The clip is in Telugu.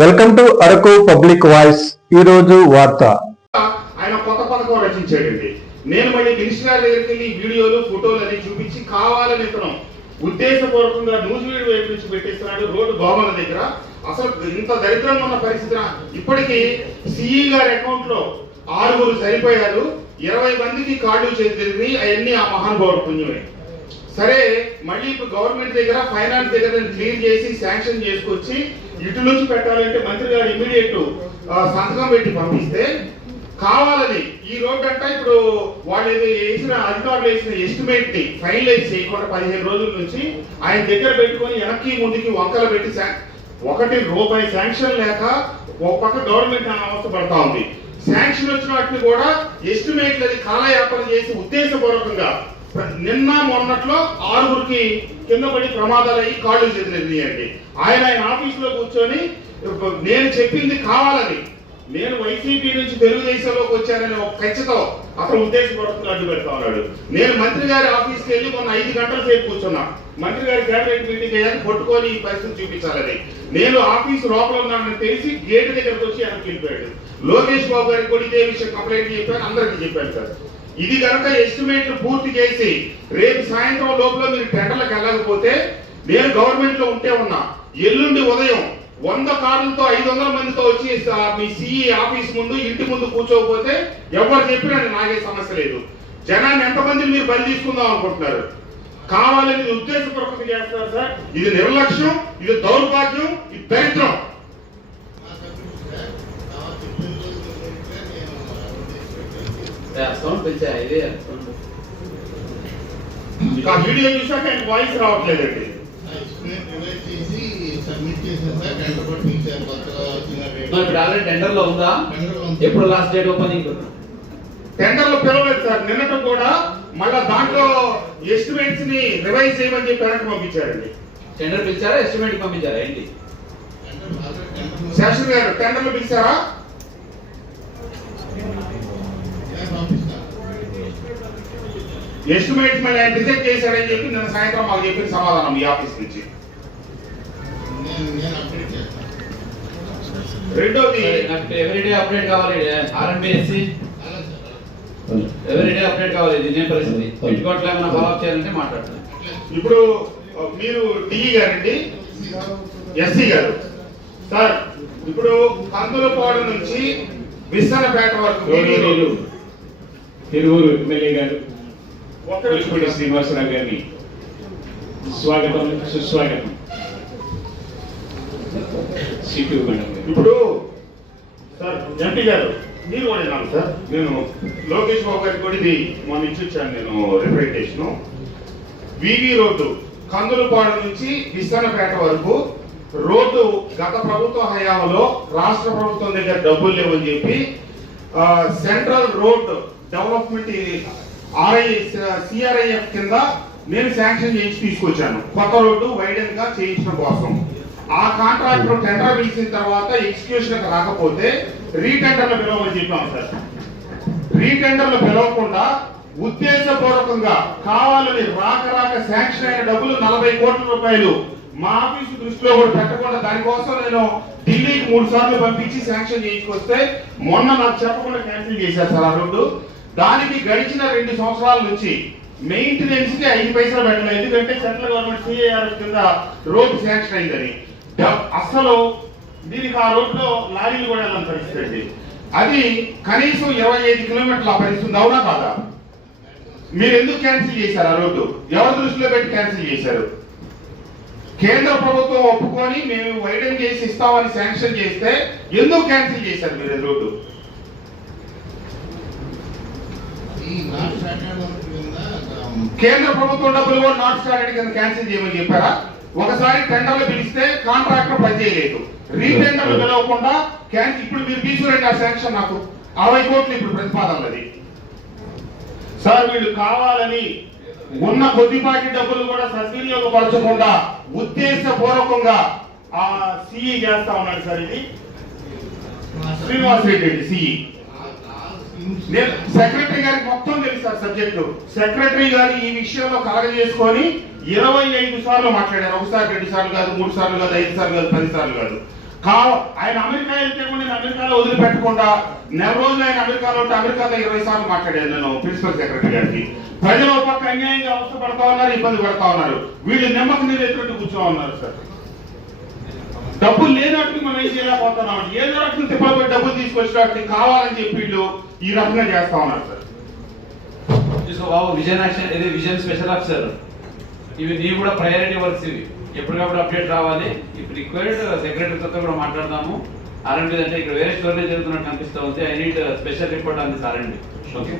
Welcome to Araku public voice ఈ రోజు వార్త. ఆయన కొత్త పథకం రచించాడండి. నేను మళ్ళీ మినిస్టర్ దగ్గరికి వెళ్ళి వీడియోలు ఫోటోలు అని చూపించి కావాలని ఇతను ఉద్దేశపూర్వకంగా న్యూస్ వీడియో వైపు నుంచి పెట్టేస్తున్నాడు. రోడ్డు భవన దగ్గర. అసలు ఇంత దరిద్రంగా ఉన్న పరిస్థితి ఇప్పటికీ సిఈ గారి అకౌంట్లో ఆరుగురు సరిపోయారు ఇరవై మందికి కార్డు చేతిరిగి అవన్నీ ఆ మహానుభావుడు పుణ్యమే. సరే మళ్ళీ ఇప్పుడు గవర్నమెంట్ దగ్గర ఫైనాన్స్ దగ్గర క్లీన్ చేసి శాంక్షన్ చేసుకొచ్చి ఇటు నుంచి పెట్టాలంటే మంత్రి గారు ఇమీడియట్ సంతకం పెట్టి పంపిస్తే కావాలని. ఈ రోడ్డు అంట ఇప్పుడు వాళ్ళు వేసిన అధికారులు వేసిన ఎస్టిమేట్ని ఫైనలైజ్ చేయకుండా పదిహేను రోజుల నుంచి ఆయన దగ్గర పెట్టుకొని వెనక్కి ముందుకి వంకలు పెట్టి ఒకటి రూపాయి శాంక్షన్ లేక ఒక పక్క గవర్నమెంట్ అవస్థ పడతా ఉంది. శాంక్షన్ వచ్చిన వాటిని కూడా ఎస్టిమేట్లు అది కాలయాపన చేసి ఉద్దేశపూర్వకంగా నిన్న మొన్నట్లో ఆరుగురికి కింద పడి ప్రమాదాలు అయ్యి కాళ్ళు చేతులెత్తినాయండి. ఆయన ఆయన ఆఫీసులో కూర్చొని నేను చెప్పింది కావాలని. నేను వైసీపీ నుంచి తెలుగుదేశంలోకి వచ్చానని ఒక ఖచ్చితం అతను ఉద్దేశపడుతున్న అడ్డు పెడతా ఉన్నాడు. నేను మంత్రి గారి ఆఫీస్కి వెళ్ళి మొన్న ఐదు గంటల సేపు కూర్చున్నా. మంత్రి గారి క్యాబినెట్ మీటింగ్ అయ్యాక పట్టుకొని ఈ పరిస్థితి చూపించాలని. నేను ఆఫీస్ లోపల ఉన్నానని తెలిసి గేట్ దగ్గరకు వచ్చి ఆయన వెళ్ళిపోయాడు లోకేష్ బాబు గారికి కూడా ఇదే విషయం కంప్లైంట్ చెప్పాను అందరికీ చెప్పాను సార్. ఇది కనుక ఎస్టిమేట్లు పూర్తి చేసి రేపు సాయంత్రం లోపల మీరు టెండర్లకు వెళ్ళకపోతే నేను గవర్నమెంట్లో ఉంటే ఉన్నా ఎల్లుండి ఉదయం వంద కార్లతో ఐదు వందల మందితో వచ్చి మీ సిఈ ఆఫీస్ ముందు ఇంటి ముందు కూర్చోకపోతే ఎవరు చెప్పినా నాకే సమస్య లేదు. జనాన్ని ఎంతమందిని మీరు బలి తీసుకుందాం అనుకుంటున్నారు? కావాలని ఉద్దేశపూర్వకంగా చేస్తారు సార్. ఇది నిర్లక్ష్యం ఇది దౌర్భాగ్యం ఇది దరిద్రం. సౌండ్ పెంచా ఇది సౌండ్. వీడియో చూసాక వాయిస్ రావట్లేదండి. ఇప్పుడు ఆల్రెడీ టెండర్లో ఉందా. ఎప్పుడు లాస్ట్ డేట్ ఓపెనింగ్? టెండర్లు పిలవలేదు సార్. నిన్నటి కూడా మళ్ళా దాంట్లో ఎస్టిమేట్స్ని రివైజ్ చేయమని చెప్పి వెనక్కి పంపించారండి. టెండర్ పిలిచారా? ఎస్టిమేట్ పంపించారా? ఏంటి? శాస్త్రి గారు టెండర్లు పిలిచారా? ఎస్టిమేట్స్ మళ్ళీ ఆయన రిజెక్ట్ చేశాడని చెప్పి నిన్న సాయంత్రం మాకు చెప్పిన సమాధానం ఈ ఆఫీస్ నుంచి. రెండోది నాకు ఎవ్రీడే అప్డేట్ కావాలి ఆర్ఎంబిఎస్సి ఎవ్రీడే అప్డేట్ కావాలి ఇది నేను పరిస్థితి. పెట్టుకోవట్లే ఏమైనా ఫాలో అప్ చేయాలంటే మాట్లాడతాను. ఇప్పుడు మీరు డిఈ గారండి ఎస్సీ గారు. సార్ ఇప్పుడు కందులపాడు నుంచి విస్తనపేట వరకు తిరువూరు ఎమ్మెల్యే గారు. పులిపూడి శ్రీనివాసరావు గారిని. స్వాగతం సుస్వాగతం. సిటీ మేడం ఇప్పుడు సార్ ఎంపీ గారు మీరు కూడా సార్. నేను లోకేష్ బాబు గారికి కూడా ఇది మొన్న ఇచ్చి వచ్చాను నేను రిప్రజెంటేషన్. వివి రోడ్డు కందులపాడు నుంచి విస్తనపేట వరకు రోడ్డు గత ప్రభుత్వ హయాంలో రాష్ట్ర ప్రభుత్వం దగ్గర డబ్బులు లేవని చెప్పి central road development RI CRIF కింద నేను శాంక్షన్ చేయించి తీసుకొచ్చాను. కొత్త రోడ్డు వైడెన్గా చేయించడం కోసం. ఆ కాంట్రాక్టర్ టెండర్ పిలిచిన తర్వాత ఎగ్జిక్యూషన్ రాకపోతే రీటెండర్లు పిలవమని చెప్పాం సార్. రీటెండర్లు పిలవకుండా ఉద్దేశపూర్వకంగా కావాలని రాక రాక శాంక్షన్ అయిన డబ్బులు నలభై కోట్ల రూపాయలు మా ఆఫీసు దృష్టిలో కూడా పెట్టకుండా దానికోసం నేను ఢిల్లీకి మూడు సార్లు పంపించి శాంక్షన్ చేయించుకొస్తే మొన్న నాకు చెప్పకుండా క్యాన్సిల్ చేశారు సార్ ఆ రోడ్డు. దానికి గడిచిన రెండు సంవత్సరాల నుంచి మెయింటెనెన్స్కి ఐదు పైసలు పెట్టలేదు ఎందుకంటే సెంట్రల్ గవర్నమెంట్ సిఐఆర్ కింద రోడ్డు శాంక్షన్ అయిందని. అసలు దీనికి ఆ రోడ్లో లారీలు కూడా పరిస్థితి అది కనీసం ఇరవై ఐదు కిలోమీటర్ల పరిస్థితుంది అవునా కాదా? మీరు ఎందుకు క్యాన్సిల్ చేశారు ఆ రోడ్డు? ఎవరి దృష్టిలో పెట్టి క్యాన్సిల్ చేశారు? కేంద్ర ప్రభుత్వం ఒప్పుకొని మేము వైడన్ చేసి ఇస్తామని శాంక్షన్ చేస్తే ఎందుకు క్యాన్సిల్ చేశారు మీరు రోడ్డు? కేంద్ర ప్రభుత్వం డబ్బులు కూడా నాట్ స్టార్టెడ్ కింద క్యాన్సిల్ చేయమని చెప్పారా? ఒకసారి టెండర్లు పిలిస్తే కాంట్రాక్టర్ పనిచేయలేదు. రీటెండర్లు పిలవకుండా క్యాన్సిల్ ఇప్పుడు మీరు తీసుకురండి ఆ శాంక్షన్ నాకు. అరవై కోట్లు ఇప్పుడు ప్రతిపాదనది సార్ వీళ్ళు కావాలని ఉన్న కొద్దిపాటి డబ్బులు కూడా సద్వినియోగపరచకుండా ఉద్దేశపూర్వకంగా ఆ సిఈ చేస్తా ఉన్నాడు సార్ ఇది. శ్రీనివాస్ రెడ్డి సిఈ. నేను సెక్రటరీ గారికి మొత్తం తెలుసు సార్ సబ్జెక్టు. సెక్రటరీ గారు ఈ విషయంలో కలగజేసుకొని ఇరవై ఐదు సార్లు మాట్లాడారు. ఒకసారి రెండు సార్లు కాదు మూడు సార్లు కాదు ఐదు సార్లు కాదు పది సార్లు కాదు. ఆయన అమెరికా వెళ్తే కూడా నేను అమెరికాలో వదిలిపెట్టకుండా నెల రోజులు ఆయన అమెరికాలో ఉంటే అమెరికాలో ఇరవై సార్లు మాట్లాడాను నేను ప్రిన్సిపల్ సెక్రటరీ గారికి. ప్రజలు ఒక పక్క అన్యాయంగా అవసరపడతా ఉన్నారు ఇబ్బంది పడతా ఉన్నారు. వీళ్ళు నెమ్మక నీళ్ళు ఎటువంటి కూర్చో ఉన్నారు సార్. డబ్బులు లేనట్టు మనం ఏం చేయలేకపోతున్నాం. ఏదో రకం తిప్పబడి డబ్బులు తీసుకొచ్చినట్టు కావాలని చెప్పి వీళ్ళు ఈ రకంగా చేస్తా ఉన్నారు సార్. బాబు విజన్ యాక్షన్ ఇది విజన్ స్పెషల్ ఆఫీసర్. ఇవి నీ కూడా ప్రయారిటీ వర్క్స్ ఇవి. ఎప్పటికప్పుడు అప్డేట్ రావాలి. ఇప్పుడు రిక్వైర్డ్ సెక్రటరీతో కూడా మాట్లాడదాము. ఆర్ఎండి అంటే ఇక్కడ వేరే స్టోరేజ్ జరుగుతున్నట్టు కనిపిస్తా ఉంది. I need special report on this RMD okay